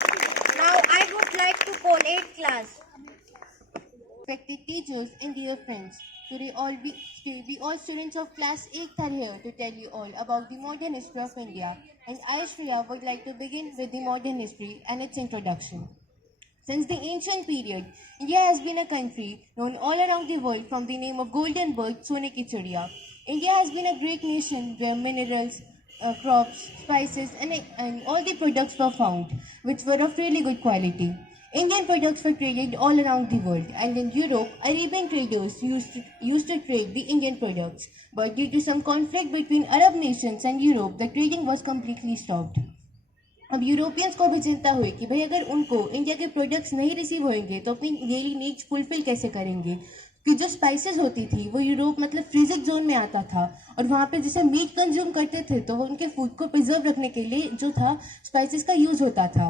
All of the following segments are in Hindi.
Now I would like to call 8th class. Respected teachers and dear friends, today we all students of class 8th are here to tell you all about the modern history of India, and I, Shreya, would like to begin with the modern history and its introduction. Since the ancient period, India has been a country known all around the world from the name of Golden Bird, Sone Ki Chidiya. India has been a great nation where minerals, crops, spices, and all the products were found, which were of really good quality. Indian products were traded all around the world, and in Europe, Arabian traders used to trade the Indian products. But due to some conflict between Arab nations and Europe, the trading was completely stopped. अब यूरोपियंस को भी चिंता हुई कि भाई अगर उनको इंडिया के प्रोडक्ट्स नहीं रिसीव होंगे तो अपनी डेली नीड्स फुलफिल कैसे करेंगे, कि जो स्पाइसेस होती थी वो यूरोप मतलब फ्रीजिंग जोन में आता था, और वहाँ पे जैसे मीट कंज्यूम करते थे तो वो उनके फूड को प्रिजर्व रखने के लिए जो था स्पाइसेस का यूज होता था।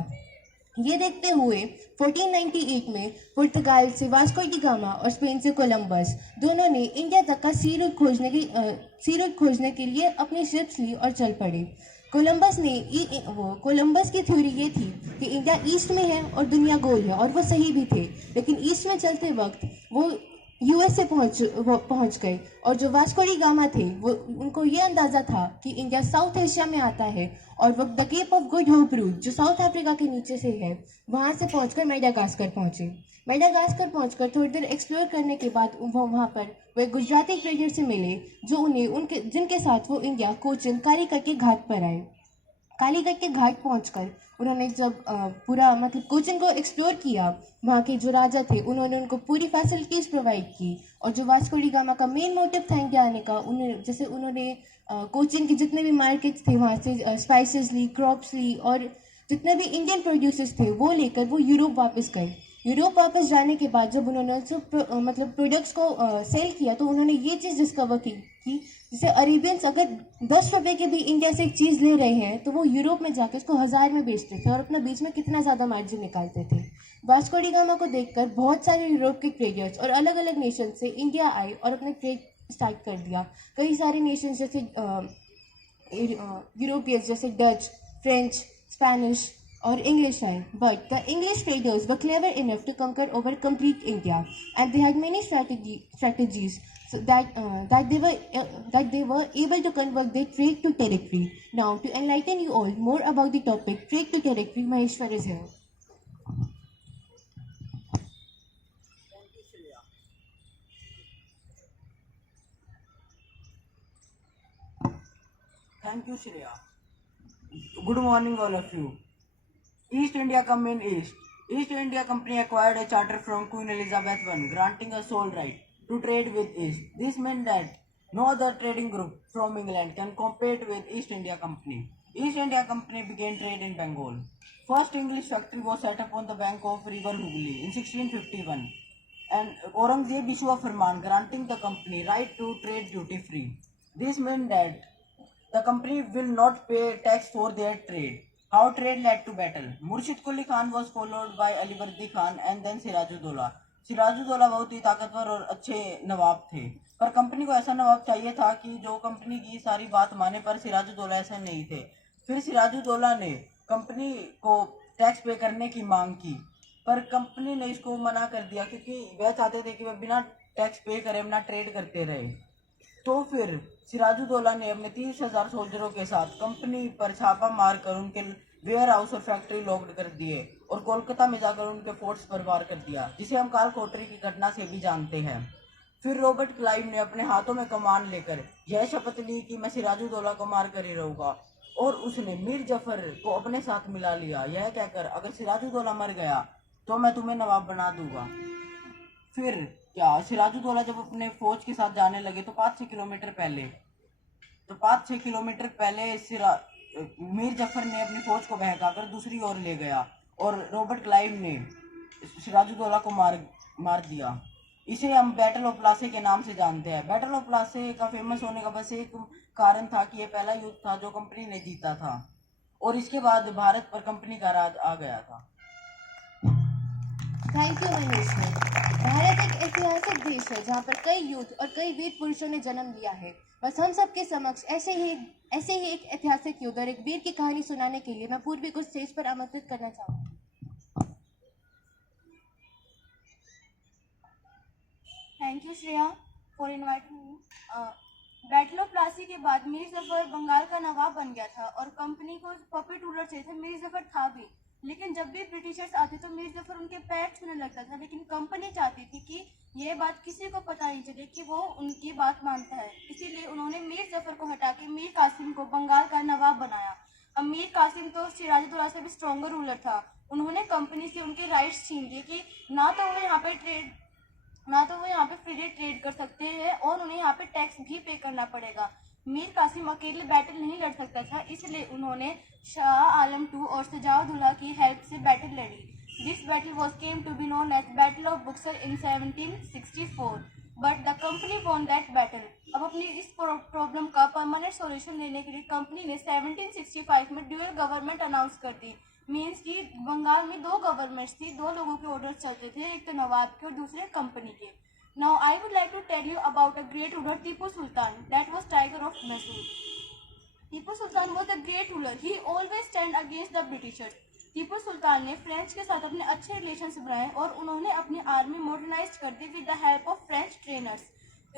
ये देखते हुए 1498 में पुर्तगाल से वास्को डी गामा और स्पेन से कोलंबस दोनों ने इंडिया तक का सी रूट खोजने के लिए अपनी शिप्स ली और चल पड़े। कोलंबस की थ्योरी ये थी कि इंडिया ईस्ट में है और दुनिया गोल है, और वो सही भी थे, लेकिन ईस्ट में चलते वक्त वो यूएस से पहुंच गए, और जो वास्को डी गामा थे वो उनको ये अंदाजा था कि इंडिया साउथ एशिया में आता है, और वो the cape of good hope route जो साउथ अफ्रीका के नीचे से है वहां से पहुंचकर मेडागास्कर पहुंचे। मेडागास्कर पहुंचकर थोड़ी देर एक्सप्लोर करने के बाद वो वहां पर वे गुजराती ट्रेडर से मिले, जो उन्हें उनके जिनके साथ वो इंडिया कोचिन कालीकट के घाट पर आए। कालीकट के घाट पहुंचकर उन्होंने जब पूरा मतलब कोचिन को एक्सप्लोर किया, वहाँ के जो राजा थे उन्होंने उनको पूरी फैसिलिटीज प्रोवाइड की, और जो वास्को डी गामा का मेन मोटिव था इंडिया आने का, उन्होंने कोचिन के जितने भी मार्केट्स थे वहाँ से स्पाइसेस ली, क्रॉप्स ली, और जितने भी इंडियन प्रोड्यूसर्स थे वो लेकर वो यूरोप वापस गए। यूरोप वापस जाने के बाद जब उन्होंने मतलब प्रोडक्ट्स को सेल किया तो उन्होंने ये चीज़ डिस्कवर की जैसे अरेबियंस अगर 10 रुपए के भी इंडिया से एक चीज़ ले रहे हैं तो वो यूरोप में जाकर उसको 1000 में बेचते थे और अपना बीच में कितना ज़्यादा मार्जिन निकालते थे। वास्को डी गामा को देखकर बहुत सारे यूरोप के ट्रेडर्स और अलग अलग नेशन से इंडिया आए और अपने ट्रेड स्टार्ट कर दिया। कई सारे नेशन जैसे यूरोपियंस जैसे डच, फ्रेंच, स्पेनिश और इंग्लिश आए, but the English traders were clever enough to conquer over complete India, and they had many strategies so that they were able to convert their trade to territory. Now, to enlighten you all more about the topic trade to territory, Maheshwar is here. Thank you, Shreya. Good morning, all of you. East India Company East. East India Company acquired a charter from Queen Elizabeth I, granting a sole right to trade with East. This meant that no other trading group from England can compete with East India Company. East India Company began trade in Bengal. First English factory was set up on the bank of River Hooghly in 1651, and Aurangzeb issued a farman granting the company right to trade duty free. This meant that the company will not pay tax for their trade. How trade led to battle. Murshid Quli Khan was followed by Ali Bardi Khan and then Sirajuddaulah. Sirajuddaulah बहुत ही ताकतवर और अच्छे नवाब थे, पर कंपनी को ऐसा नवाब चाहिए था कि जो कंपनी की सारी बात माने, पर सिराजुद्दौला ऐसे नहीं थे। फिर सिराजुद्दौला ने कंपनी को टैक्स पे करने की मांग की, पर कंपनी ने इसको मना कर दिया क्योंकि वह चाहते थे कि वह बिना टैक्स पे करे अपना ट्रेड करते रहे। तो फिर सिराजुद्दौला ने अपने 30,000 सोल्जरों के साथ कंपनी पर छापा मारकर उनके वेयर हाउस और फैक्ट्री लॉक्ड कर दिए और कोलकाता में जाकर उनके फोर्ट्स पर वार कर दिया, जिसे हम काल कोठरी की घटना से भी जानते हैं। फिर रॉबर्ट क्लाइव ने अपने हाथों में कमान लेकर यह शपथ ली कि मैं सिराजुद्दौला को मार कर ही रहूंगा, और उसने मीर जफर को अपने साथ मिला लिया, यह कहकर अगर सिराजुद्दौला मर गया तो मैं तुम्हें नवाब बना दूंगा। फिर क्या सिराजुद्दौला जब अपने फौज के साथ जाने लगे तो 5-6 किलोमीटर पहले मीर जफर ने अपनी फौज को बहकाकर दूसरी ओर ले गया और रॉबर्ट क्लाइव ने सिराजुद्दौला को मार दिया। इसे हम बैटल ऑफ प्लासी के नाम से जानते हैं। बैटल ऑफ प्लासी का फेमस होने का बस एक कारण था कि यह पहला युद्ध था जो कंपनी ने जीता था, और इसके बाद भारत पर कंपनी का राज आ गया था। Thank you Maheshwar. भारत एक ऐतिहासिक देश है जहाँ पर कई युद्ध और कई वीर पुरुषों ने जन्म लिया है। बस हम सबके समक्ष ऐसे ही एक ऐतिहासिक युद्ध और एक वीर की कहानी सुनाने के लिए मैं पूर्वी को स्टेज पर आमंत्रित करना चाहूँगी। You Shreya for inviting me. Battle of Plassey के बाद मीर जफर बंगाल का नवाब बन गया था और कंपनी को पपेट रूलर चाहिए थे। मीर जफर था भी, लेकिन जब भी ब्रिटिशर्स आते तो मीर जफर उनके पैर छूने लगता था। लेकिन कंपनी चाहती थी कि ये बात किसी को पता नहीं चले कि वो उनकी बात मानता है, इसीलिए उन्होंने मीर जफर को हटा के मीर कासिम को बंगाल का नवाब बनाया। अब मीर कासिम तो सिराजुद्दौला से भी स्ट्रॉन्गर रूलर था। उन्होंने कंपनी से उनके राइट्स छीन लिए कि ना तो वो यहाँ पे फ्रीली ट्रेड कर सकते हैं और उन्हें यहाँ पे टैक्स भी पे करना पड़ेगा। मीर कासिम अकेले बैटल नहीं लड़ सकता था, इसलिए उन्होंने शाह आलम II और सजाउद्दौला की हेल्प से बैटल लड़ी। This battle was came to be known as battle of Buxar in 1764, but the company won that battle. अब अपनी इस प्रॉब्लम का परमानेंट सॉल्यूशन लेने के लिए कंपनी ने 1765 में ड्यूअल गवर्नमेंट अनाउंस कर दी। मीन्स कि बंगाल में दो गवर्नमेंट्स थी, दो लोगों के ऑर्डर चलते थे, एक तो नवाब के और दूसरे कंपनी के। Now I would like to tell you about a great ruler, Tipu Sultan, that was Tiger of Mysore. Tipu Sultan was a great ruler. He always stand against the Britishers. Tipu Sultan ने फ्रेंच के साथ अपने अच्छे रिलेशन बनाए और उन्होंने अपनी आर्मी मॉडर्नाइज कर दी with the help of French trainers.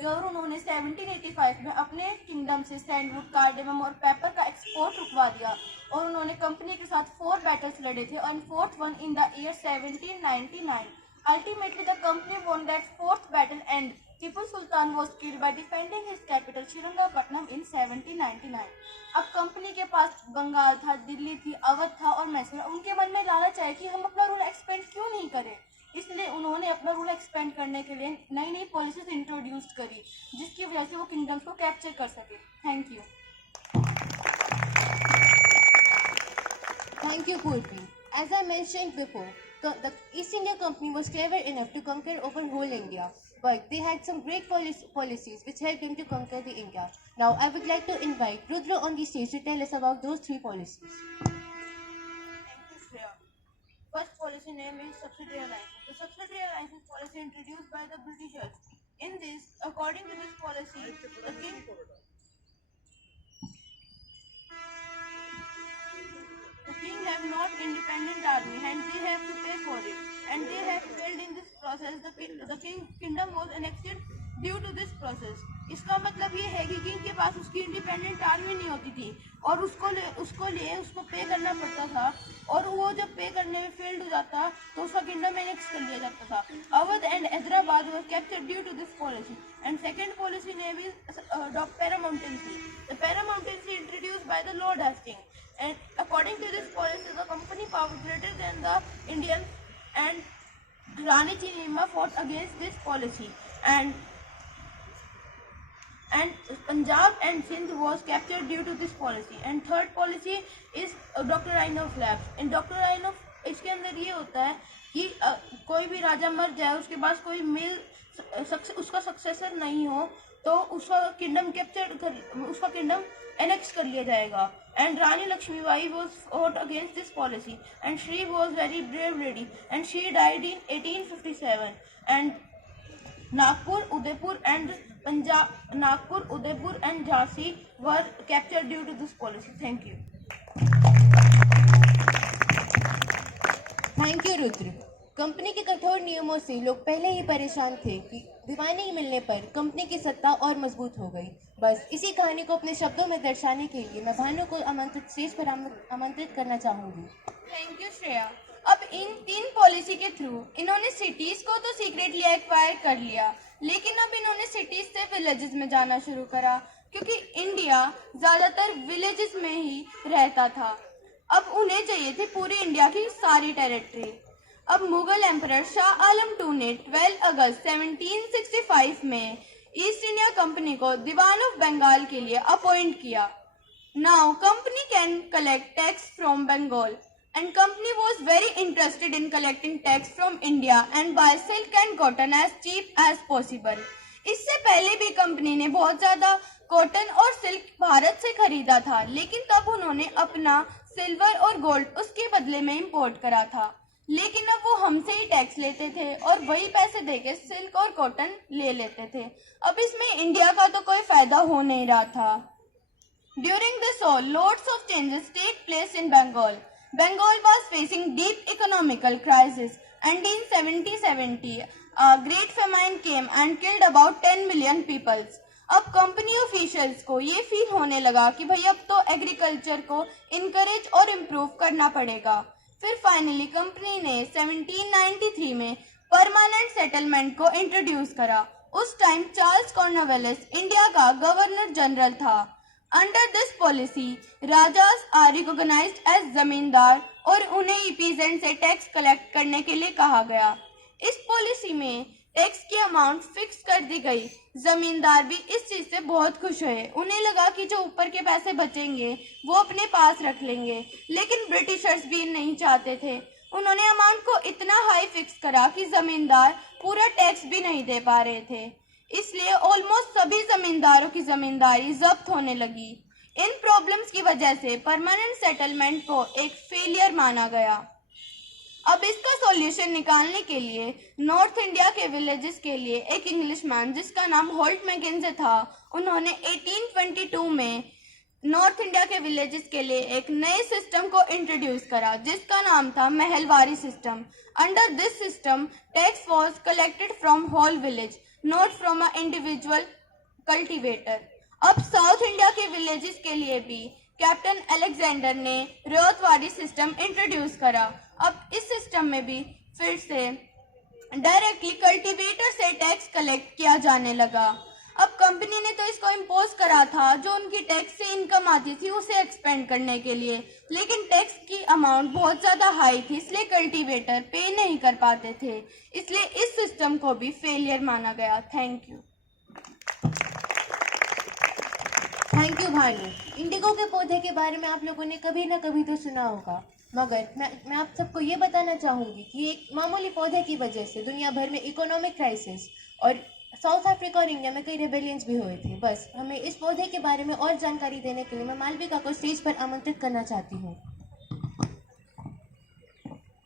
और उन्होंने 1785 में अपने किंगडम से सैंडवुड, कार्डेमम और पेपर का एक्सपोर्ट रुकवा दिया और उन्होंने कंपनी के साथ 4 बैटल्स लड़े थे और fourth one in the year 1799। Ultimately, the company won that 4th battle and Tipu Sultan was killed by defending his capital Srirangapatnam in 1799। अब कंपनी के पास बंगाल था, दिल्ली थी, अवध था और मैसूर। उनके मन में लालच आया कि हम अपना रूल एक्सपेंड क्यों नहीं करें, इसलिए उन्होंने अपना रूल एक्सपेंड करने के लिए नई नई पॉलिसीज इंट्रोड्यूस करी, जिसकी वजह से वो किंगडम्स को कैप्चर कर सके। Thank you. Thank you, Purvi. As I mentioned before, the East India Company was clever enough to conquer over whole India, but they had some great policies which helped them to conquer the India. Now, I would like to invite Rudra on the stage to tell us about those 3 policies. Thank you, Shreya. First policy name is subsidiary alliance. The subsidiary alliance is policy introduced by the Britishers. In this, according to this policy, the king have not independent army and they have to pay for it, and they have failed in this process. The kingdom was annexed due to this process. इसका मतलब ये है कि किंग के पास उसकी इंडिपेंडेंट आर्मी नहीं होती थी और उसको पे करना पड़ता था, और वो जब पे करने में फेल्ड हो जाता तो उसका किंगडम एनेक्स कर लिया जाता था। Awadh and Hyderabad were captured due to this policy. And second policy name is paramountcy. The paramountcy introduced by the Lord Hastings, and according to this policy the company power greater than the Indian, and Rani Chinima fought against this policy, and Punjab and Sindh was captured due to this policy. And third policy is doctrine of lapse. In doctrine of, इसके अंदर ये होता है कि कोई भी राजा मर जाए, उसके पास कोई उसका सक्सेसर नहीं हो तो उसका किंगडम एनेक्स कर लिया जाएगा। And Rani Lakshmibai was fought against this policy, and she was very brave lady, and she died in 1857. And Nagpur, Udaipur and Jhansi were captured due to this policy. Thank you. Thank you, Rudra. Company के कठोर नियमों से लोग पहले ही परेशान थे कि दीवानी मिलने पर कंपनी की सत्ता और मजबूत हो गई। बस इसी कहानी को अपने शब्दों में दर्शाने के लिए मैं भानु को स्टेज पर आमंत्रित करना चाहूंगी। Thank you Shreya. अब इन 3 पॉलिसी के थ्रू इन्होंने सिटीज को तो सीक्रेटली एक्वायर कर लिया, लेकिन अब इन्होंने सिटीज से विलेजेस में जाना शुरू करा, क्योंकि इंडिया ज्यादातर विलेजेस में ही रहता था। अब उन्हें चाहिए थी पूरी इंडिया की सारी टेरिटरी। अब मुगल एम्परर शाह आलम II ने 12 अगस्त 1765 में ईस्ट इंडिया कंपनी को दीवान ऑफ बंगाल के लिए अपॉइंट किया। Now company can collect tax from Bengal, and company was very interested in collecting tax from India and buy silk and cotton as cheap as possible. इससे पहले भी कंपनी ने बहुत ज्यादा कॉटन और सिल्क भारत से खरीदा था, लेकिन तब उन्होंने अपना सिल्वर और गोल्ड उसके बदले में इंपोर्ट करा था। लेकिन अब वो हमसे ही टैक्स लेते थे और वही पैसे देके सिल्क और कॉटन ले लेते थे। अब इसमें इंडिया का तो कोई फायदा हो नहीं रहा था। During this all lots of changes take place in Bengal. Bengal was facing deep economical crisis, and in 1770 A great famine came and killed about 10 million people. अब कंपनी ऑफिशियल्स को ये फील होने लगा कि भाई अब तो एग्रीकल्चर को इनकरेज और इम्प्रूव करना पड़ेगा। फिर फाइनली कंपनी ने 1793 में परमानेंट सेटलमेंट को इंट्रोड्यूस करा। उस टाइम चार्ल्स कॉर्नवालिस इंडिया का गवर्नर जनरल था। Under this policy rajas are recognized as zamindar और उन्हें ही पीजेंट से टैक्स कलेक्ट करने के लिए कहा गया। इस पॉलिसी में टैक्स की अमाउंट फिक्स कर दी गई। जमींदार भी इस चीज से बहुत खुश हुए। उन्हें लगा कि जो ऊपर के पैसे बचेंगे वो अपने पास रख लेंगे, लेकिन ब्रिटिशर्स भी नहीं चाहते थे। उन्होंने अमाउंट को इतना हाई फिक्स करा कि जमींदार पूरा टैक्स भी नहीं दे पा रहे थे। इसलिए ऑलमोस्ट सभी जमींदारों की जमींदारी जब्त होने लगी। इन प्रॉब्लम्स की वजह से परमानेंट सेटलमेंट को एक फेलियर माना गया। अब इसका सॉल्यूशन निकालने के लिए नॉर्थ इंडिया के विलेजेस के लिए एक इंग्लिशमैन जिसका नाम होल्ट मैकेंजे था, उन्होंने 1822 में नॉर्थ इंडिया के विलेजेस के लिए एक नए सिस्टम को इंट्रोड्यूस करा जिसका नाम था Mahalwari system. Under this system tax was collected from whole village, not from a individual cultivator. अब साउथ इंडिया के विलेजेस के लिए भी कैप्टन अलेक्जेंडर ने रैयतवारी सिस्टम इंट्रोड्यूस करा। अब इस सिस्टम में भी फिर से डायरेक्टली कल्टीवेटर से टैक्स कलेक्ट किया जाने लगा। अब कंपनी ने तो इसको इम्पोज करा था, जो उनकी टैक्स से इनकम आती थी उसे एक्सपेंड करने के लिए, लेकिन टैक्स की अमाउंट बहुत ज़्यादा हाई थी, इसलिए कल्टीवेटर पे नहीं कर पाते थे। इसलिए इस सिस्टम को भी फेलियर माना गया। Thank you. Thank you Bhanu. Indigo के पौधे के बारे में आप लोगों ने कभी ना कभी तो सुना होगा, मगर मैं आप सबको ये बताना चाहूँगी कि एक मामूली पौधे की वजह से दुनिया भर में इकोनॉमिक क्राइसिस और साउथ अफ्रीका और इंडिया में कई रेबेलियंस भी हुए थे। बस हमें इस पौधे के बारे में और जानकारी देने के लिए मैं मालविका को स्टेज पर आमंत्रित करना चाहती हूँ।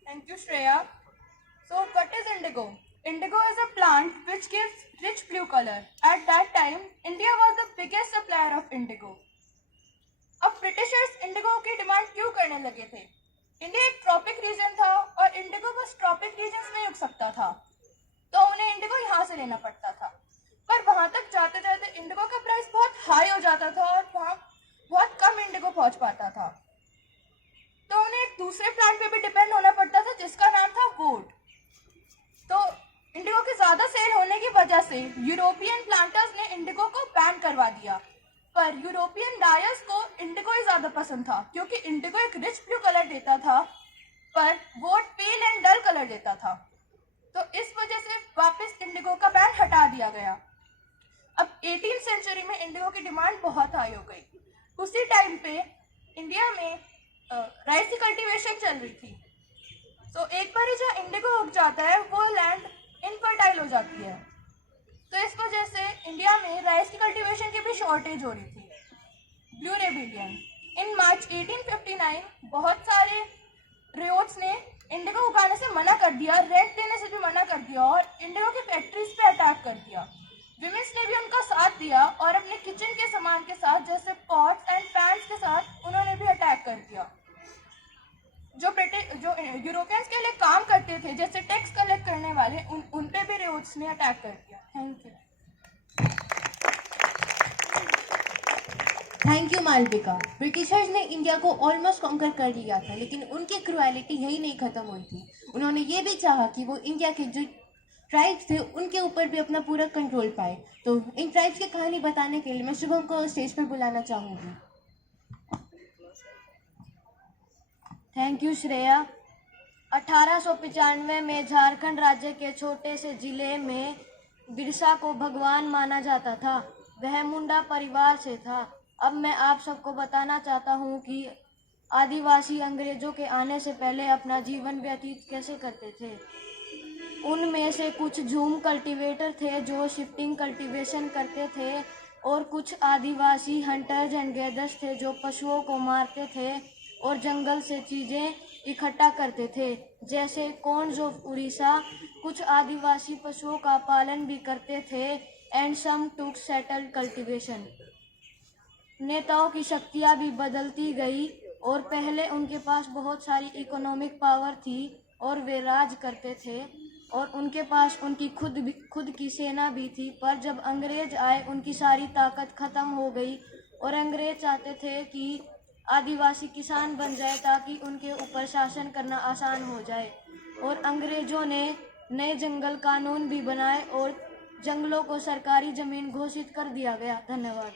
Thank you, Shreya. So, what is indigo? Indigo is a plant which gives rich blue color. At that time, India was the biggest supplier of indigo. अब ब्रिटिशर्स इंडिगो की डिमांड क्यों करने लगे थे? इंडिया एक ट्रॉपिक रीजन था और इंडिगो बस ट्रॉपिक रीजन्स में उग सकता था, तो उन्हें इंडिगो यहाँ से लेना पड़ता था। पर वहां तक जाते जाते इंडिगो का प्राइस बहुत हाई हो जाता था और वहाँ बहुत कम इंडिगो पहुंच पाता था, तो उन्हें एक दूसरे प्लांट पे भी डिपेंड होना पड़ता था जिसका नाम था वुड। तो इंडिगो के ज्यादा सेल होने की वजह से यूरोपियन प्लांटर्स ने इंडिगो को बैन करवा दिया। पर यूरोपियन डायर्स को इंडिगो ही ज्यादा पसंद था, क्योंकि इंडिगो एक रिच ब्लू कलर देता था पर woad pale and dull colour देता था। तो इस वजह से वापस इंडिगो का बैन हटा दिया गया। अब 18वीं सेंचुरी में इंडिगो की डिमांड बहुत हाई हो गई। उसी टाइम पे इंडिया में राइस की कल्टीवेशन चल रही थी। तो एक बार ही जहाँ इंडिगो उग जाता है वो लैंड इनफर्टाइल हो जाती है, तो इस वजह से इंडिया में राइस की कल्टीवेशन की भी शॉर्टेज हो रही थी। ब्लू रेबेलियन इन मार्च 1859 बहुत सारे रियोट्स ने इंडिगो उगाने से मना कर दिया, रेंट देने से भी मना कर दिया और इंडिगो की फैक्ट्रीज पे अटैक कर दिया। विमेंस ने भी उनका साथ दिया और अपने किचन के सामान के साथ जैसे पॉट्स एंड पैन्स के साथ उन्होंने भी अटैक कर दिया। जो यूरोपियंस के लिए काम करते थे जैसे टैक्स कलेक्ट करने वाले उन पे भी रियोट्स ने अटैक कर दिया। Thank you. Thank you Malvika. Britishers ने इंडिया को ऑलमोस्ट कॉन्कर कर लिया था, लेकिन उनकी क्रुएलिटी यही नहीं खत्म हुई थी। उन्होंने ये भी चाहा कि वो इंडिया के जो ट्राइब्स थे उनके ऊपर भी अपना पूरा कंट्रोल पाए। तो इन ट्राइब्स की कहानी बताने के लिए मैं शुभम को स्टेज पर बुलाना चाहूँगी। Thank you Shreya. 1895 में झारखंड राज्य के छोटे से जिले में बिरसा को भगवान माना जाता था। वह मुंडा परिवार से था। अब मैं आप सबको बताना चाहता हूँ कि आदिवासी अंग्रेजों के आने से पहले अपना जीवन व्यतीत कैसे करते थे। उनमें से कुछ झूम कल्टीवेटर थे जो शिफ्टिंग कल्टीवेशन करते थे, और कुछ आदिवासी हंटर्स एंड गैदर्स थे जो पशुओं को मारते थे और जंगल से चीज़ें इकट्ठा करते थे, जैसे कॉर्न्स ऑफ उड़ीसा। कुछ आदिवासी पशुओं का पालन भी करते थे and some took settled cultivation. नेताओं की शक्तियाँ भी बदलती गई और पहले उनके पास बहुत सारी इकोनॉमिक पावर थी और वे राज करते थे, और उनके पास उनकी खुद की सेना भी थी। पर जब अंग्रेज आए उनकी सारी ताकत खत्म हो गई और अंग्रेज चाहते थे कि आदिवासी किसान बन जाए ताकि उनके ऊपर शासन करना आसान हो जाए। और अंग्रेजों ने नए जंगल कानून भी बनाए और जंगलों को सरकारी जमीन घोषित कर दिया गया। धन्यवाद।